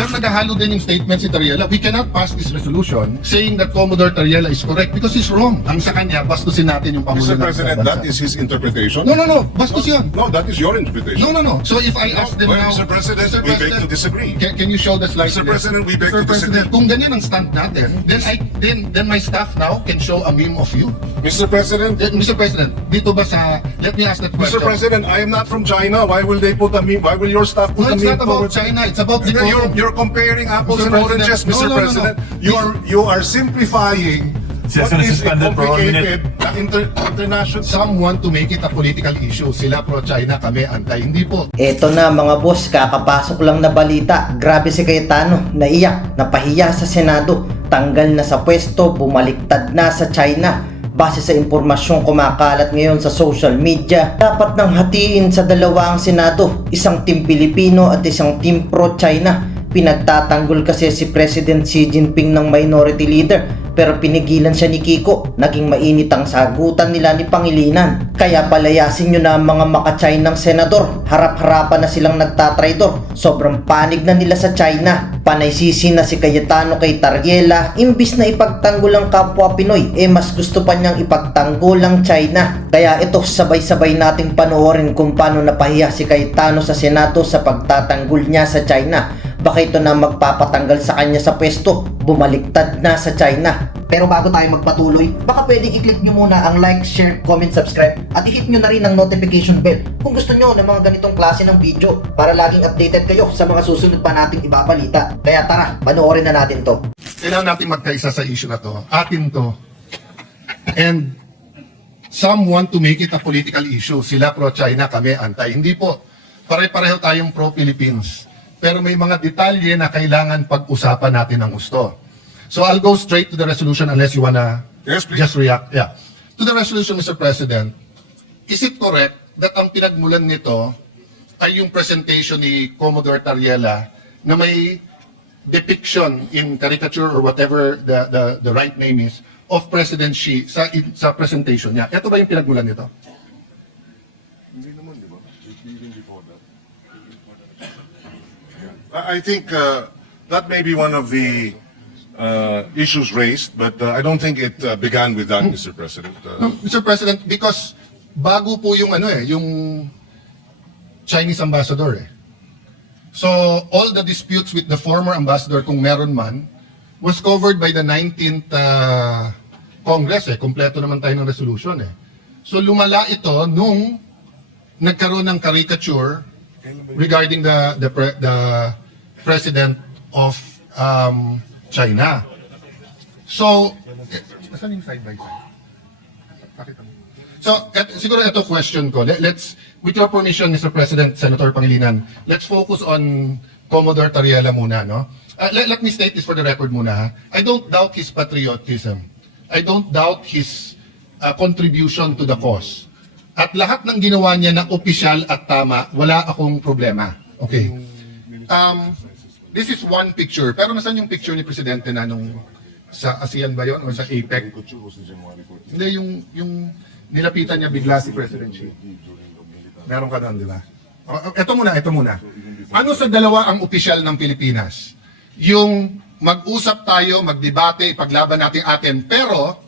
Pero naghahalo din yung statement si Tariela. We cannot pass this resolution saying that Commodore Tariela is correct because he's wrong. Ang sa kanya, bastusin natin yung Pangulo Mr. ng President, bansa. that is his interpretation. No. Bastos yun. No, that is your interpretation. No. So if I ask them Well, now... Mr. President, we beg to disagree. Can you show the slide? Mr. President, we beg to disagree. Kung ganyan ang stand natin, then my staff now can show a meme of you. Mr. President, Mr. President, dito ba sa... Let me ask that question. Mr. President, I am not from China. Why will they put a meme? Why will your staff No, put a it's meme not about forward? China. It's about the... You're comparing apples Mr. and oranges, President. Mr. No. President. You are simplifying what is a complicated international. Some want to make it a political issue. Sila pro-China, kami anti. Hindi po. Eto na mga boss, kakapasok lang na balita. Grabe si Cayetano, naiyak, napahiya sa Senado, tanggal na sa pwesto, bumaliktad na sa China. Base sa impormasyong kumakalat ngayon sa social media, dapat nang hatiin sa dalawa ang Senado, isang team Pilipino at isang team pro-China. Pinagtatanggol kasi si President Xi Jinping ng minority leader, pero pinigilan siya ni Kiko. Naging mainit ang sagutan nila ni Pangilinan. Kaya palayasin nyo na ang mga maka-Chinang senador. Harap-harapan na silang nagtatraidor. Sobrang panig na nila sa China. Panaysisi na si Cayetano kay Tariela. Imbis na ipagtanggol ang kapwa Pinoy, mas gusto pa niyang ipagtanggol ang China. Kaya ito, sabay-sabay nating panoorin kung paano napahiya si Cayetano sa Senado sa pagtatanggol niya sa China. Baka ito na magpapatanggal sa kanya sa pwesto, bumaliktad na sa China. Pero bago tayo magpatuloy, baka pwedeng i-click nyo muna ang like, share, comment, subscribe at i-hit nyo na rin ang notification bell kung gusto nyo ng mga ganitong klase ng video para laging updated kayo sa mga susunod pa nating ibabalita. Kaya tara, panoorin na natin to. Kailangan natin magkaisa sa issue na to. Atin to. And some want to make it a political issue. Sila pro-China, kami anti. Hindi po. Pare-pareho tayong pro-Philippines. Pero may mga detalye na kailangan pag-usapan natin ng gusto. So I'll go straight to the resolution unless you wanna Yes, please. just react. Yeah. To the resolution, Mr. President, is it correct that ang pinagmulan nito ay yung presentation ni Commodore Tariela na may depiction in caricature or whatever the right name is of President Xi sa presentation niya? Ito ba yung pinagmulan nito? I think that may be one of the issues raised, but I don't think it began with that, Mr. President. No, Mr. President, because bago po yung yung Chinese ambassador eh. So all the disputes with the former ambassador, kung meron man, was covered by the 19th Congress eh. Kompleto naman tayo ng resolution eh. So lumala ito nung nagkaroon ng caricature regarding the president of China. So, saan yung side by side? Pakita mo. So, siguro ito question ko. Let's, with your permission, Mr. President, Senator Pangilinan, let's focus on Commodore Tariela muna, no? Let me state this for the record muna, ha? I don't doubt his patriotism. I don't doubt his contribution to the cause. At lahat ng ginawa niya na opisyal at tama, wala akong problema. Okay. This is one picture. Pero nasaan yung picture ni Presidente na nung sa ASEAN ba yun? O sa APEC? Hindi, yung nilapitan niya bigla si President Xi. Meron ka doon, di ba? Ito muna. Ano sa dalawa ang opisyal ng Pilipinas? Yung mag-usap tayo, magdebate, ipaglaban natin atin, pero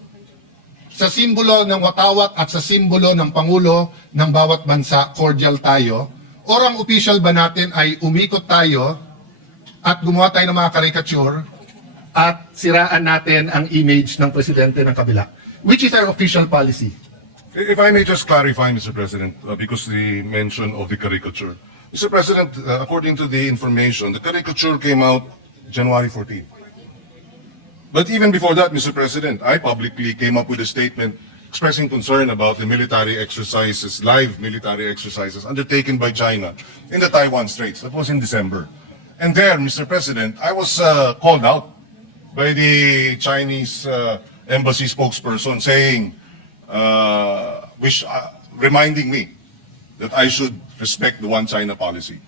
sa simbolo ng watawat at sa simbolo ng Pangulo ng bawat bansa, cordial tayo, or ang official ba natin ay umikot tayo at gumawa tayo ng mga caricature at siraan natin ang image ng presidente ng kabila? Which is our official policy? If I may just clarify, Mr. President, because the mention of the caricature. Mr. President, according to the information, the caricature came out January 14. But even before that, Mr. President, I publicly came up with a statement expressing concern about the military exercises, live military exercises undertaken by China in the Taiwan Straits. That was in December. And there, Mr. President, I was called out by the Chinese embassy spokesperson saying, reminding me that I should respect the one China policy.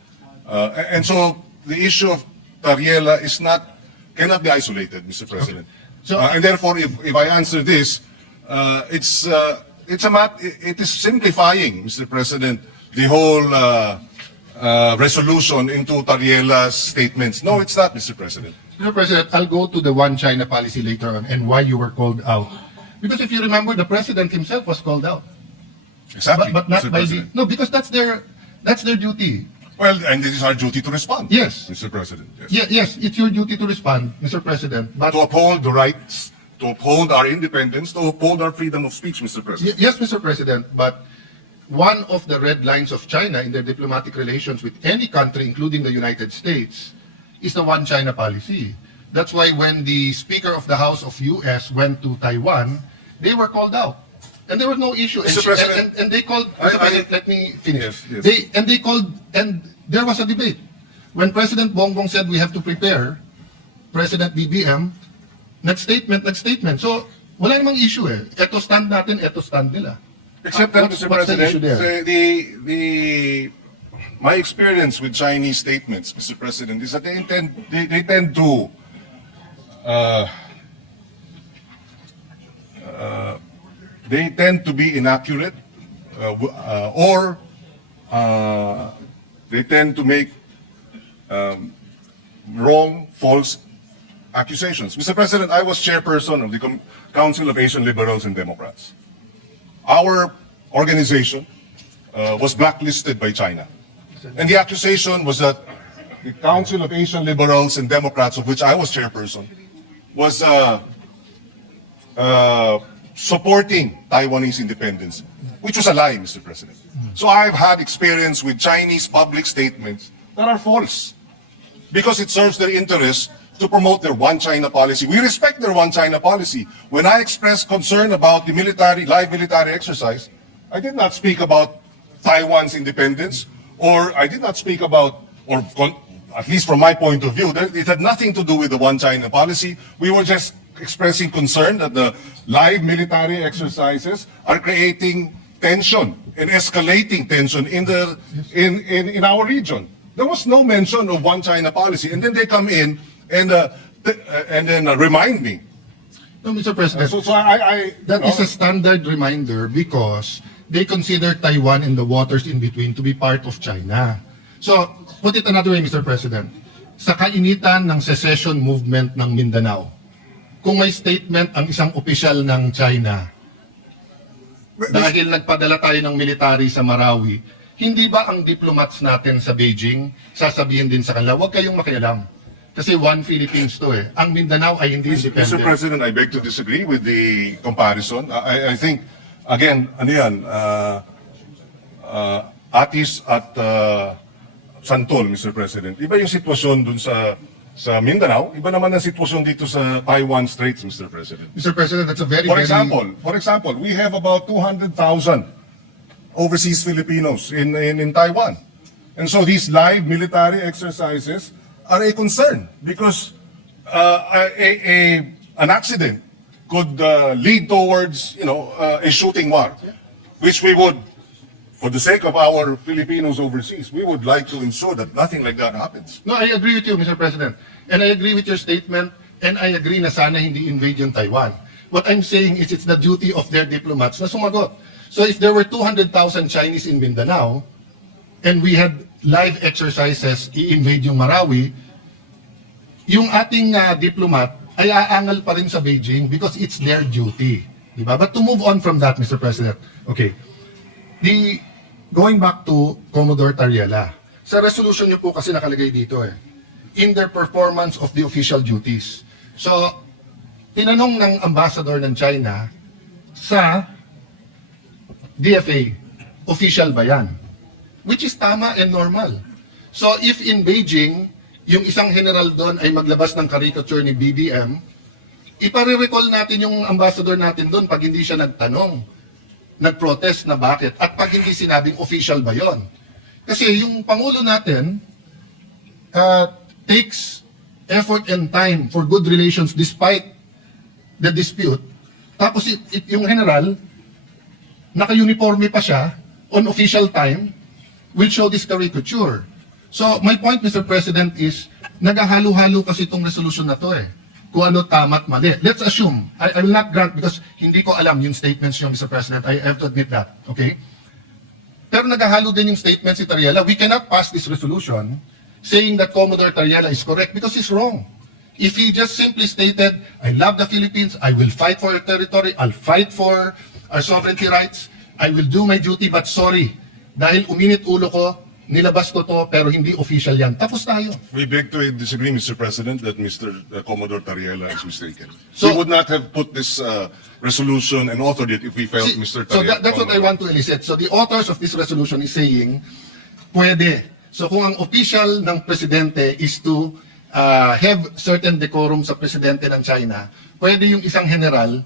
And so the issue of Tariela cannot be isolated, Mr. President. So, and therefore, if I answer this, it is simplifying, Mr. President, the whole resolution into Tariela's statements. No, it's not, Mr. President. Mr. President, I'll go to the one China policy later on and why you were called out. Because if you remember, the president himself was called out. Exactly, But not Mr. by the, President. no, because that's their duty. Well, and it is our duty to respond. Yes. Mr. President. Yes. Yes, it's your duty to respond, Mr. President. But To uphold the rights, to uphold our independence, to uphold our freedom of speech, Mr. President. yes, Mr. President, but one of the red lines of China in their diplomatic relations with any country, including the United States, is the one China policy. That's why when the Speaker of the House of US went to Taiwan, they were called out. And there was no issue. Mr. President, and they called, I- Mr. President, let me finish. Yes, yes. They called, and there was a debate. When President Bongbong said we have to prepare, President BBM, next statement. So, wala namang issue eh. Eto stand natin, eto stand nila. Except that, What's Mr. the issue President, there? my experience with Chinese statements, Mr. President, is that they tend to they tend to be inaccurate, or they tend to make wrong, false accusations. Mr. President, I was chairperson of the Council of Asian Liberals and Democrats. Our organization was blacklisted by China. And the accusation was that the Council of Asian Liberals and Democrats, of which I was chairperson, was supporting Taiwanese independence, which was a lie, Mr. President. So I've had experience with Chinese public statements that are false because it serves their interests to promote their one China policy. We respect their one China policy. When I expressed concern about the live military exercise, I did not speak about Taiwan's independence, or I did not speak about, at least from my point of view, it had nothing to do with the one China policy. We were just expressing concern that the live military exercises are creating tension and escalating tension in our region. There was no mention of one China policy, and then they come in and then remind me. No, Mr. President, that is a standard reminder because they consider Taiwan and the waters in between to be part of China. So, put it another way, Mr. President. Sa kainitan ng secession movement ng Mindanao, kung may statement ang isang opisyal ng China dahil nagpadala tayo ng military sa Marawi, hindi ba ang diplomats natin sa Beijing sasabihin din sa kanila, huwag kayong makialam. Kasi one Philippines to eh. Ang Mindanao ay hindi Mr. independent. President, I beg to disagree with the comparison. I think, again, ano yan, Atis at Santol, Mr. President. Iba yung sitwasyon dun sa Mindanao, iba naman ang sitwasyon dito sa Taiwan Straits, Mr. President. Mr. President, that's a very, For example, we have about 200,000 overseas Filipinos in Taiwan. And so these live military exercises are a concern because an accident could lead towards, a shooting war, which we would, for the sake of our Filipinos overseas, we would like to ensure that nothing like that happens. No, I agree with you, Mr. President. And I agree with your statement, and I agree na sana hindi invade yung Taiwan. What I'm saying is it's the duty of their diplomats na sumagot. So if there were 200,000 Chinese in Mindanao, and we had live exercises i-invade yung Marawi, yung ating diplomat ay aangal pa rin sa Beijing because it's their duty. Diba? But to move on from that, Mr. President, okay, going back to Commodore Tariela, sa resolution niyo po kasi nakalagay dito in their performance of the official duties. So, tinanong ng ambassador ng China sa DFA, official ba yan? Which is tama and normal. So, if in Beijing, yung isang general doon ay maglabas ng caricature ni BBM, ipare-recall natin yung ambassador natin doon pag hindi siya nagtanong, nag-protest na bakit, at pag hindi sinabing official ba yon. Kasi yung Pangulo natin takes effort and time for good relations despite the dispute. Tapos yung general, naka-uniforme pa siya on official time, will show this caricature. So, my point, Mr. President, is naghahalo-halo kasi itong resolution na to kung ano tama at mali. Let's assume, I will not grant because hindi ko alam yung statements niyo, Mr. President. I have to admit that, okay? Pero naghahalo din yung statement si Tariela. We cannot pass this resolution saying that Commodore Tariela is correct because he's wrong. If he just simply stated, I love the Philippines, I will fight for our territory, I'll fight for our sovereignty rights, I will do my duty, but sorry, dahil uminit ulo ko, nilabas ko to, pero hindi official yan. Tapos tayo. We beg to disagree, Mr. President, that Mr. Commodore Tariela is mistaken. So- We would not have put this resolution and authored it if we felt See, Mr. so Tariela. that's what I want to elicit. So the authors of this resolution is saying, pwede. So kung ang official ng presidente is to have certain decorum sa presidente ng China, pwede yung isang general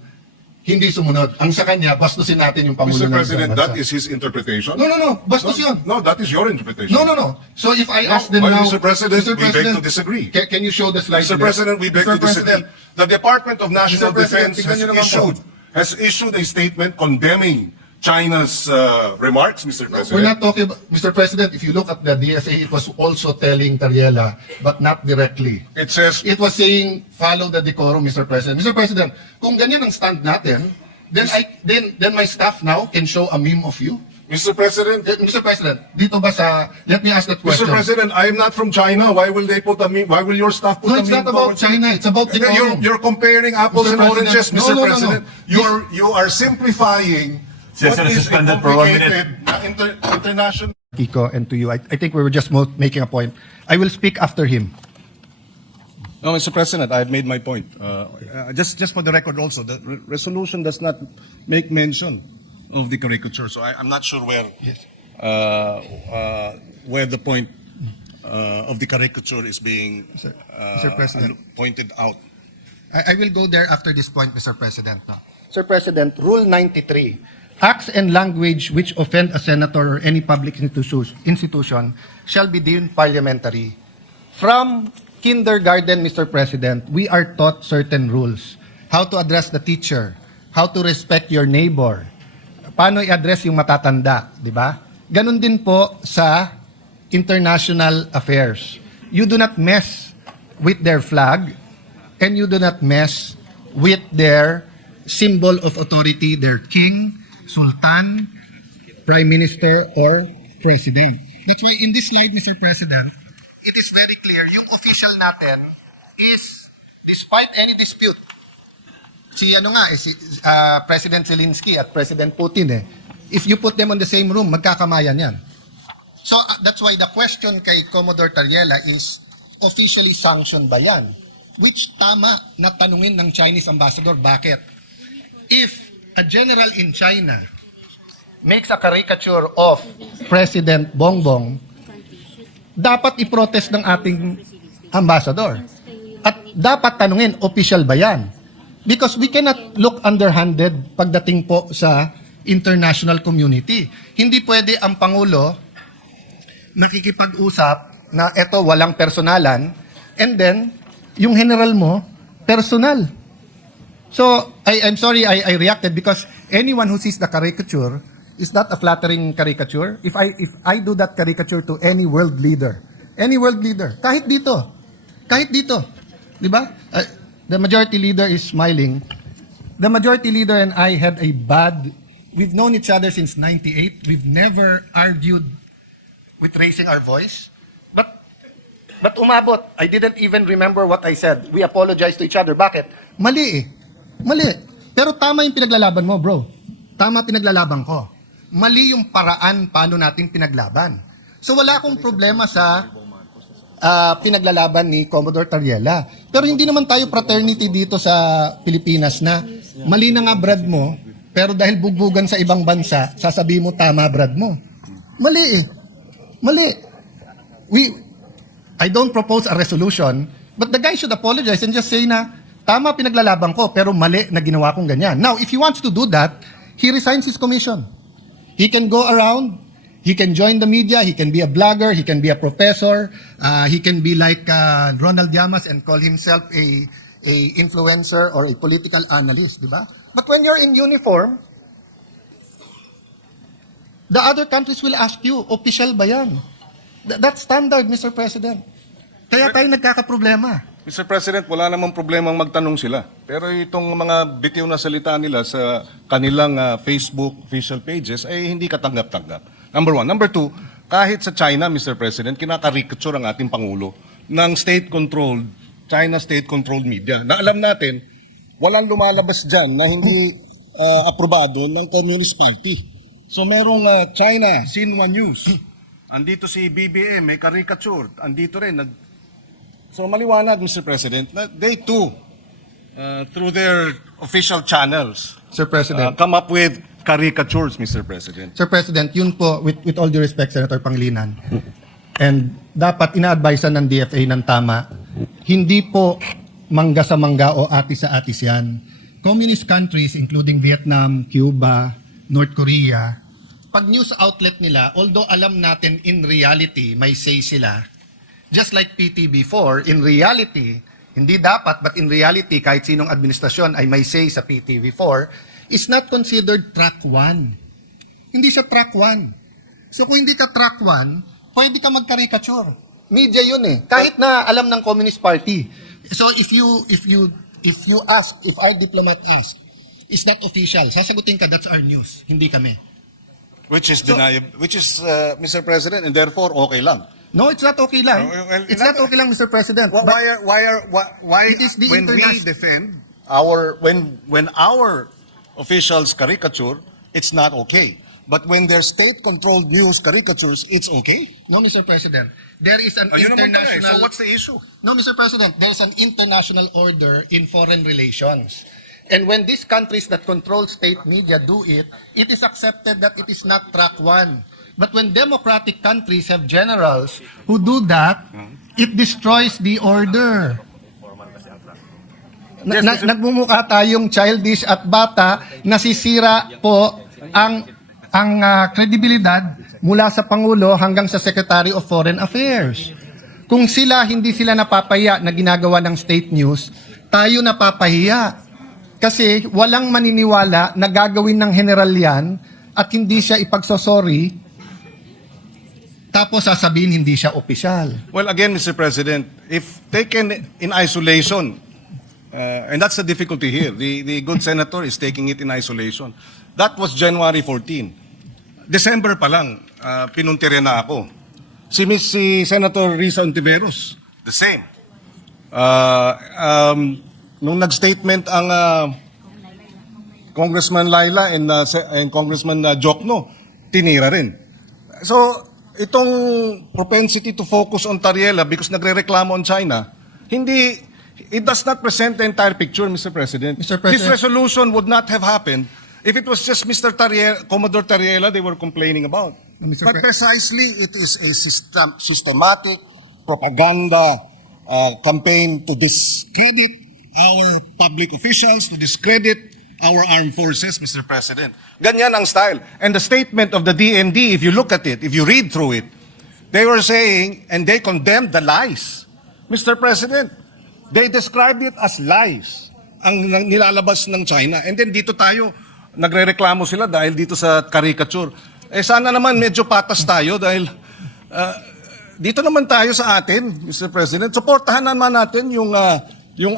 hindi sumunod. Ang sa kanya, bastusin natin yung Pangulo Mr. ng President, isang that bansa. is his interpretation. No. Bastos yun. No, that is your interpretation. No. So if I No, ask them well, now... Mr. President, we beg to disagree. Can you show the slide? Mr. please? President, we beg Mr. to disagree. President, The Department of National Mr. President, Defense tignan niyo naman po. has issued a statement condemning China's remarks, Mr. President. We're not talking about... Mr. President, if you look at the DFA, it was also telling Tariela, but not directly. It says, It was saying, follow the decorum, Mr. President. Mr. President, kung ganyan ang stand natin, then my staff now can show a meme of you. Mr. President, Mr. President, dito ba sa... Let me ask that Mr. question. President, I am not from China. Why will they put a meme? Why will your staff put No, a it's meme? not about forward? China. It's about decorum. You're comparing apples Mr. and President, oranges, Mr. no. President. You are simplifying Yes, what sir, is a suspended for 1 complicated international. Kiko, and to you. I think we were just making a point. I will speak after him. No, Mr. President, I've made my point. Just for the record also, the resolution does not make mention of the caricature, so I'm not sure where the point of the caricature is being Mr. President. pointed out. I will go there after this point, Mr. President. Sir President, Rule 93. Acts and language which offend a senator or any public institution shall be deemed parliamentary. From kindergarten, Mr. President, we are taught certain rules. How to address the teacher, how to respect your neighbor, paano i-address yung matatanda, di ba? Ganon din po sa international affairs. You do not mess with their flag and you do not mess with their symbol of authority, their king, sultan, prime minister, or president. That's why in this slide, Mr. President, it is very clear, yung official natin is, despite any dispute, si President Zelensky at President Putin if you put them on the same room, magkakamayan yan. So that's why the question kay Commodore Tariela is, officially sanctioned ba yan? Which tama na tanungin ng Chinese ambassador, bakit? If a general in China makes a caricature of President Bongbong, dapat i-protest ng ating ambassador. At dapat tanungin, official ba yan? Because we cannot look underhanded pagdating po sa international community. Hindi pwede ang Pangulo nakikipag-usap na eto walang personalan and then yung general mo, personal. So, I'm sorry I reacted because anyone who sees the caricature is not a flattering caricature. If I do that caricature to any world leader, kahit dito, di ba? The majority leader is smiling. The majority leader and I had we've known each other since 98. We've never argued with raising our voice. But umabot. I didn't even remember what I said. We apologized to each other. Bakit? Mali. Pero tama yung pinaglalaban mo, bro. Tama pinaglalaban ko. Mali yung paraan paano natin pinaglaban. So wala akong problema sa pinaglalaban ni Commodore Tariela. Pero hindi naman tayo fraternity dito sa Pilipinas na mali na nga brad mo, pero dahil bugbugan sa ibang bansa, sasabihin mo tama brad mo. Mali. I don't propose a resolution, but the guy should apologize and just say na, tama pinaglalaban ko, pero mali na ginawa kong ganyan. Now, if he wants to do that, he resigns his commission. He can go around, he can join the media, he can be a blogger, he can be a professor, he can be like Ronald Llamas and call himself a influencer or a political analyst, di ba? But when you're in uniform, the other countries will ask you, official ba yan? That's standard, Mr. President. Kaya tayo nagkakaproblema. Mr. President, wala namang problemang magtanong sila. Pero itong mga bitiw na salita nila sa kanilang Facebook official pages ay hindi katanggap-tanggap. Number one. Number two, kahit sa China, Mr. President, kinakarikature ang ating Pangulo ng state-controlled, China state-controlled media. Na alam natin, walang lumalabas dyan na hindi aprobado ng Communist Party. So merong China, Xinhua News. Andito si BBM, may caricature. Andito rin. So maliwanag, Mr. President, na they too, through their official channels, Sir President. come up with caricatures, Mr. President. Sir President, yun po, with all due respect, Senator Pangilinan, and dapat ina-advisean ng DFA ng tama, hindi po mangga sa mangga o atis sa atis yan. Communist countries, including Vietnam, Cuba, North Korea, pag news outlet nila, although alam natin in reality, may say sila, just like PTV4, in reality, hindi dapat, but in reality, kahit sinong administrasyon ay may say sa PTV4, is not considered track 1. Hindi siya track 1. So kung hindi ka track 1, pwede ka mag-caricature. Media yun eh. Kahit na alam ng Communist Party. So if you ask, if our diplomat ask, is that official? Sasagutin ka, that's our news. Hindi kami. Which is deniable, Mr. President, and therefore okay lang. No, it's not okay lang. Well, It's not okay lang, Mr. President. Why It is the when we international- defend when our officials caricature, it's not okay. But when they're state-controlled news caricatures, it's okay. No, Mr. President. There is an Yun naman pala eh. international... So what's the issue? No, Mr. President, there is an international order in foreign relations. And when these countries that control state media do it, it is accepted that it is not track 1. But when democratic countries have generals who do that, it destroys the order. Nagmumukha tayong childish at bata, nasisira po ang kredibilidad mula sa Pangulo hanggang sa Secretary of Foreign Affairs. Kung hindi sila napapaya na ginagawa ng state news, tayo napapahiya. Kasi walang maniniwala na gagawin ng general yan at hindi siya ipagsosorry, tapos sasabihin hindi siya opisyal. Well, again, Mr. President, if taken in isolation, and that's the difficulty here, the good senator is taking it in isolation. That was January 14. December pa lang, pinuntirya na ako. Si Senator Risa Ontiveros, the same. Nung nag-statement ang Congressman Laila and Congressman Jokno, tinira rin. So, itong propensity to focus on Tariela because nagrereklamo on China, it does not present the entire picture, Mr. President. Mr. President. This resolution would not have happened if it was just Mr. Tariela, Commodore Tariela they were complaining about. Mr. But Pre- precisely, it is a systematic propaganda campaign to discredit our public officials, to discredit our armed forces, Mr. President. Ganyan ang style. And the statement of the DND, if you look at it, if you read through it, they were saying, and they condemned the lies. Mr. President, they described it as lies, ang nilalabas ng China. And then dito tayo, nagrereklamo sila dahil dito sa caricature. Sana naman medyo patas tayo dahil dito naman tayo sa atin, Mr. President. Suportahan naman natin yung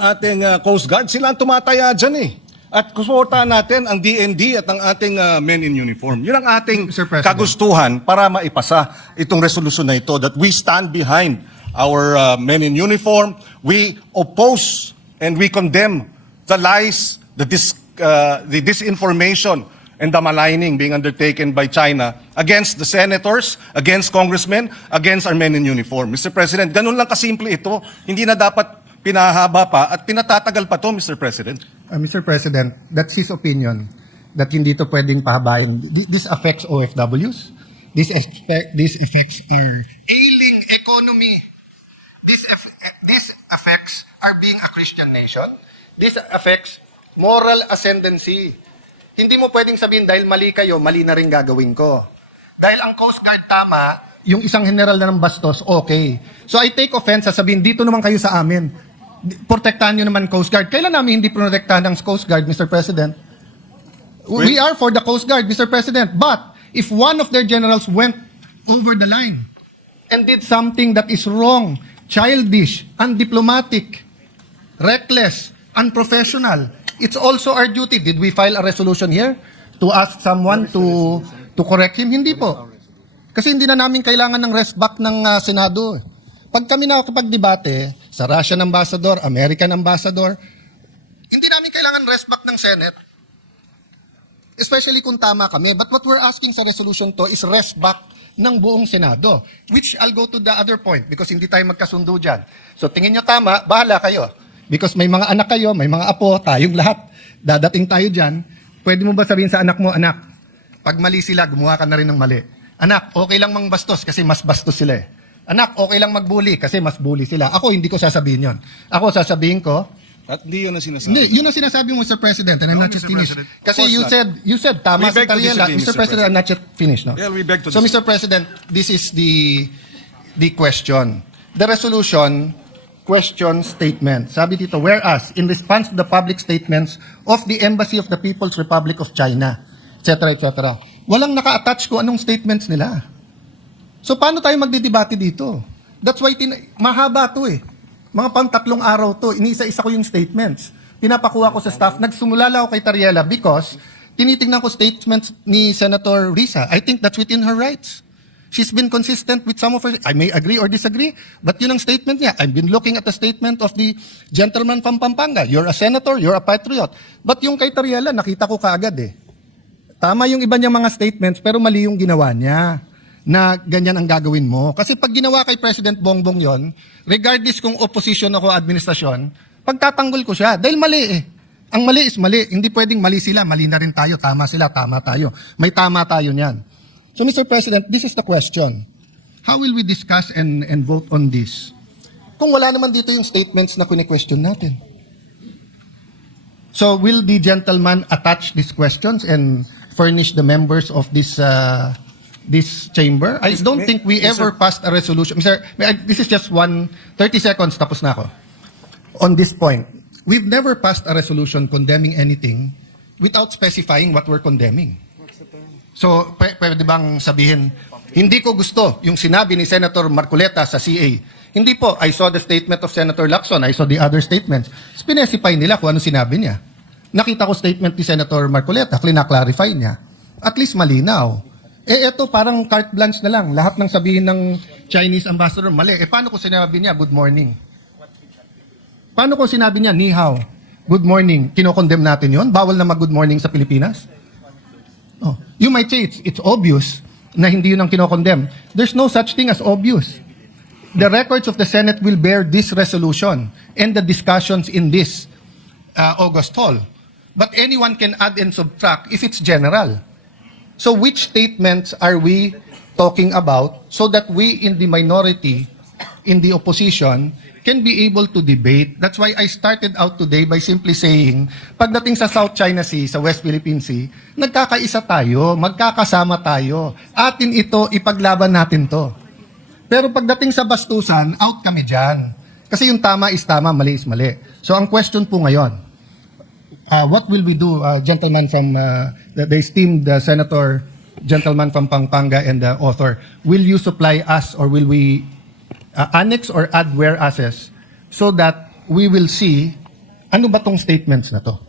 ating Coast Guard. Sila ang tumataya dyan eh. At suportahan natin ang DND at ang ating men in uniform. Yun ang ating Mr. President. kagustuhan para maipasa itong resolusyon na ito that we stand behind our men in uniform. We oppose and we condemn the lies, the disinformation, and the maligning being undertaken by China against the senators, against congressmen, against our men in uniform. Mr. President, ganun lang kasimple ito. Hindi na dapat pinahaba pa at pinatatagal pa to, Mr. President. Mr. President, that's his opinion that hindi to pwedeng pahabain. This affects OFWs. This affects our ailing economy. This affects our being a Christian nation. This affects moral ascendancy. Hindi mo pwedeng sabihin dahil mali kayo, mali na rin gagawin ko. Dahil ang Coast Guard tama, yung isang general na ng bastos, okay. So I take offense sa sabihin, dito naman kayo sa amin. Protektahan nyo naman Coast Guard. Kailan namin hindi protektahan ng Coast Guard, Mr. President? We are for the Coast Guard, Mr. President. But if one of their generals went over the line and did something that is wrong, childish, undiplomatic, reckless, unprofessional, it's also our duty. Did we file a resolution here to ask someone to correct him? Hindi po. Kasi hindi na namin kailangan ng rest back ng Senado. Pag kami nakakapag-debate sa Russian ambassador, American ambassador, hindi namin kailangan rest back ng Senate. Especially kung tama kami. But what we're asking sa resolution to is rest back ng buong Senado. Which I'll go to the other point because hindi tayo magkasundo dyan. So tingin nyo tama, bahala kayo. Because may mga anak kayo, may mga apo, tayong lahat. Dadating tayo dyan. Pwede mo ba sabihin sa anak mo, anak, pag mali sila, gumawa ka na rin ng mali. Anak, okay lang mang bastos kasi mas bastos sila eh. Anak, okay lang magbully kasi mas bully sila. Ako, hindi ko sasabihin yon. Ako, sasabihin ko, At hindi yun ang sinasabi. hindi, yun ang sinasabi mo, Mr. President, and I'm No, not yet Mr. finished. President. Kasi Of course you said, tama We si beg to Tariela. disagree, Mr. President, I'm not yet finished, no? Yeah, we beg to So, disagree. Mr. President, this is the question. The resolution question statement. Sabi dito, whereas, in response to the public statements of the Embassy of the People's Republic of China, etc., etc., walang naka-attach ko anong statements nila. So, paano tayo magdidebate dito? That's why, mahaba to eh. Mga pang 3 araw to, iniisa-isa ko yung statements. Pinapakuha ko sa staff. Nagsumula lang ako kay Tariela because tinitingnan ko statements ni Senator Risa. I think that's within her rights. She's been consistent with some of her, I may agree or disagree, but yun ang statement niya. I've been looking at the statement of the gentleman from Pampanga. You're a senator, you're a patriot. But yung kay Tariela, nakita ko kaagad eh. Tama yung iba niyang mga statements, pero mali yung ginawa niya na ganyan ang gagawin mo. Kasi pag ginawa kay President Bongbong yon, regardless kung opposition ako administrasyon, pagtatanggol ko siya. Dahil mali eh. Ang mali is mali. Hindi pwedeng mali sila, mali na rin tayo. Tama sila, tama tayo. May tama tayo niyan. So Mr. President, this is the question. How will we discuss and vote on this? Kung wala naman dito yung statements na kine-question natin. So will the gentleman attach these questions and furnish the members of this chamber? I don't think we ever passed a resolution. This is just 30 seconds, tapos na ako. On this point, we've never passed a resolution condemning anything without specifying what we're condemning. So, pwede bang sabihin, hindi ko gusto yung sinabi ni Senator Marcoleta sa CA. Hindi po, I saw the statement of Senator Lacson, I saw the other statements. Specify nila kung ano sinabi niya. Nakita ko statement ni Senator Marcoleta, clarify niya. At least malinaw. Eto parang carte blanche na lang. Lahat ng sabihin ng Chinese ambassador, mali. Paano kung sinabi niya, good morning? Paano kung sinabi niya, ni hao, good morning? Kinokondemn natin yon? Bawal na mag-good morning sa Pilipinas? Oh, you might say it's obvious na hindi yun ang kinokondemn. There's no such thing as obvious. The records of the Senate will bear this resolution and the discussions in this August hall. But anyone can add and subtract if it's general. So which statements are we talking about so that we in the minority, in the opposition, can be able to debate? That's why I started out today by simply saying, pagdating sa South China Sea, sa West Philippine Sea, nagkakaisa tayo, magkakasama tayo. Atin ito, ipaglaban natin to. Pero pagdating sa bastusan, out kami dyan. Kasi yung tama is tama, mali is mali. So ang question po ngayon, what will we do, gentleman from the esteemed senator, gentleman from Pampanga and the author, will you supply us or will we annex or add whereases so that we will see ano ba tong statements na to?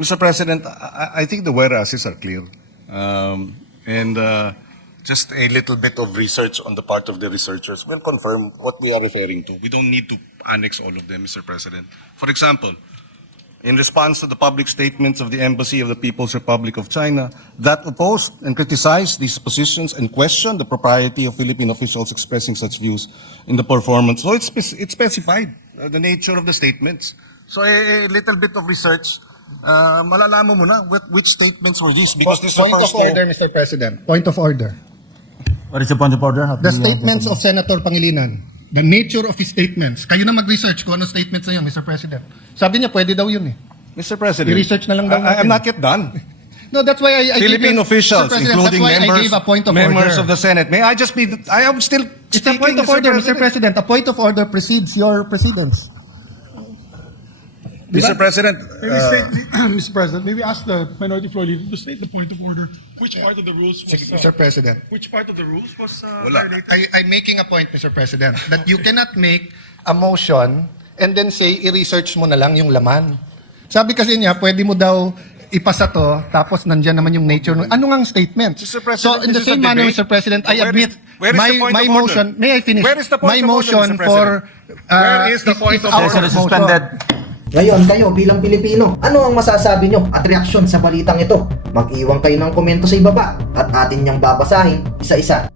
Mr. President, I think the whereases are clear. And just a little bit of research on the part of the researchers will confirm what we are referring to. We don't need to annex all of them, Mr. President. For example, in response to the public statements of the Embassy of the People's Republic of China that opposed and criticized these positions and questioned the propriety of Philippine officials expressing such views in the performance. So it's specified, the nature of the statements. So a little bit of research, malalaman mo na which statements were these because this Point of refers to... order, Mr. President. Point of order. What is the point of order? The statements of Senator Pangilinan. The nature of his statements. Kayo na mag-research kung ano statements na yun, Mr. President. Sabi niya, pwede daw yun eh. Mr. President, I-research na lang daw natin. I'm not yet done. No, that's why I Philippine gave you- officials, Mr. President, including that's why I members, gave a point of members order. of the Senate. May I just be? I am still. It's a point of order, Mr. President. A point of order precedes your precedence. Mr. President, Maybe state, Mr. President, maybe ask the minority floor leader to state the point of order. Which part of the rules was, Mr. President. which part of the rules was Wala. violated? I'm making a point, Mr. President, that you cannot make a motion and then say, i-research mo na lang yung laman. Sabi kasi niya, pwede mo daw ipasa to, tapos nandyan naman yung nature. Ano nga ang statement? Mr. President, So, in the this is a same manner, debate. Mr. President, I Where admit, Where is the point my of order? motion, may I finish? Where is the point my of order, motion Mr. for President? Where is the point of our Session is motion. suspended. Ngayon kayo bilang Pilipino, ano ang masasabi nyo at reaksyon sa balitang ito? Mag-iwan kayo ng komento sa ibaba at atin niyang babasahin isa-isa.